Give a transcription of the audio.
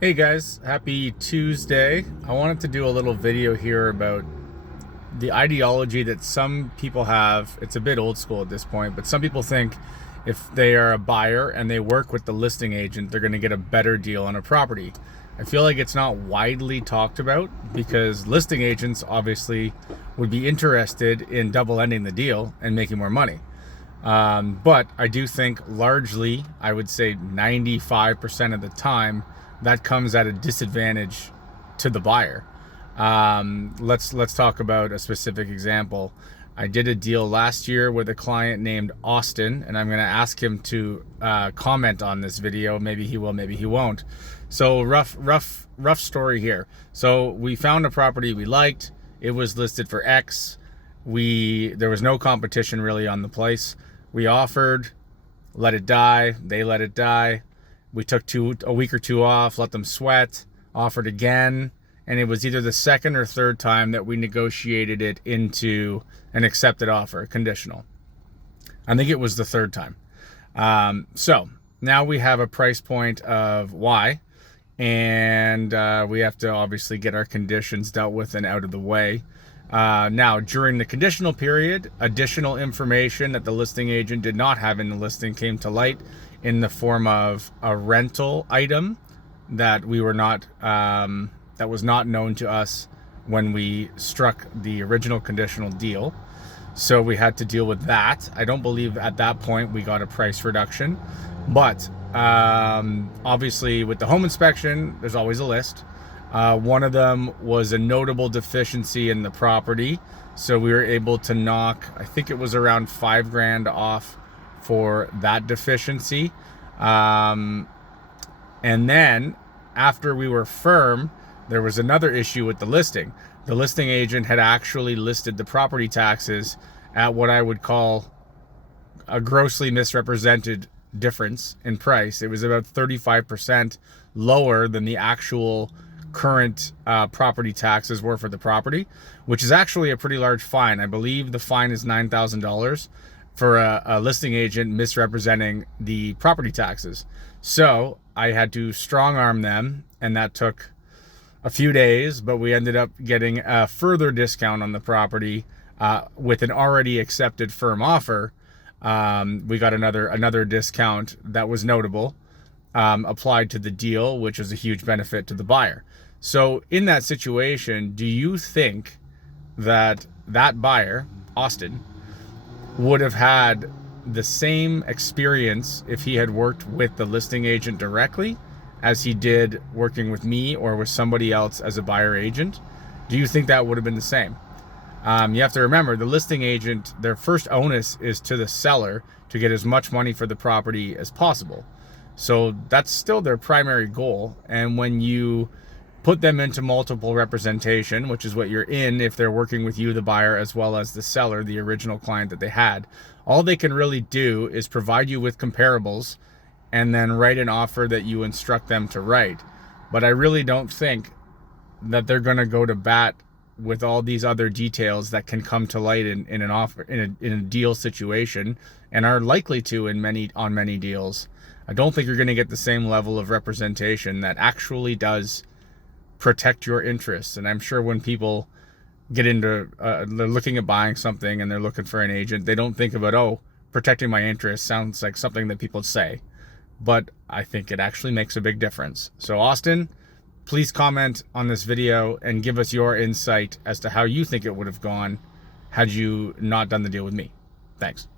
Hey guys, happy Tuesday. I wanted to do a little video here about the ideology that some people have. It's a bit old school at this point, but some people think if they are a buyer and they work with the listing agent, they're going to get a better deal on a property. I feel like it's not widely talked about because listing agents obviously would be interested in double ending the deal and making more money. But I do think largely, I would say 95% of the time, that comes at a disadvantage to the buyer. Let's talk about a specific example. I did a deal last year with a client named Austin, and I'm going to ask him to comment on this video. Maybe he will, maybe he won't. So rough story here. So we found a property we liked. It was listed for X. There was no competition really on the place. We offered, let it die. They let it die. We took a week or two off, let them sweat, offered again, and it was either the second or third time that we negotiated it into an accepted offer, conditional. I think it was the third time. So now we have a price point of Y, and we have to obviously get our conditions dealt with and out of the way. Now, during the conditional period, additional information that the listing agent did not have in the listing came to light in the form of a rental item that that was not known to us when we struck the original conditional deal. So we had to deal with that. I don't believe at that point we got a price reduction, but obviously with the home inspection, there's always a list. One of them was a notable deficiency in the property. So we were able to knock, I think it was around $5,000 off for that deficiency. And then after we were firm, there was another issue with the listing. The listing agent had actually listed the property taxes at what I would call a grossly misrepresented difference in price. It was about 35% lower than the actual current property taxes were for the property, which is actually a pretty large fine. I believe the fine is $9,000 for a listing agent misrepresenting the property taxes. So I had to strong arm them, and that took a few days, but we ended up getting a further discount on the property with an already accepted firm offer. We got another discount that was notable applied to the deal, which was a huge benefit to the buyer. So in that situation, do you think that buyer, Austin, would have had the same experience if he had worked with the listing agent directly as he did working with me or with somebody else as a buyer agent? Do you think that would have been the same? You have to remember, the listing agent, their first onus is to the seller to get as much money for the property as possible. So that's still their primary goal. And when you put them into multiple representation, which is what you're in if they're working with you, the buyer, as well as the seller, the original client that they had, all they can really do is provide you with comparables and then write an offer that you instruct them to write. But I really don't think that they're going to go to bat with all these other details that can come to light in an offer, in a deal situation, and are likely to on many deals. I don't think you're going to get the same level of representation that actually does protect your interests. And I'm sure when people get into they're looking at buying something and they're looking for an agent, they don't think about, oh, protecting my interests sounds like something that people say, but I think it actually makes a big difference. So Austin, please comment on this video and give us your insight as to how you think it would have gone had you not done the deal with me. Thanks.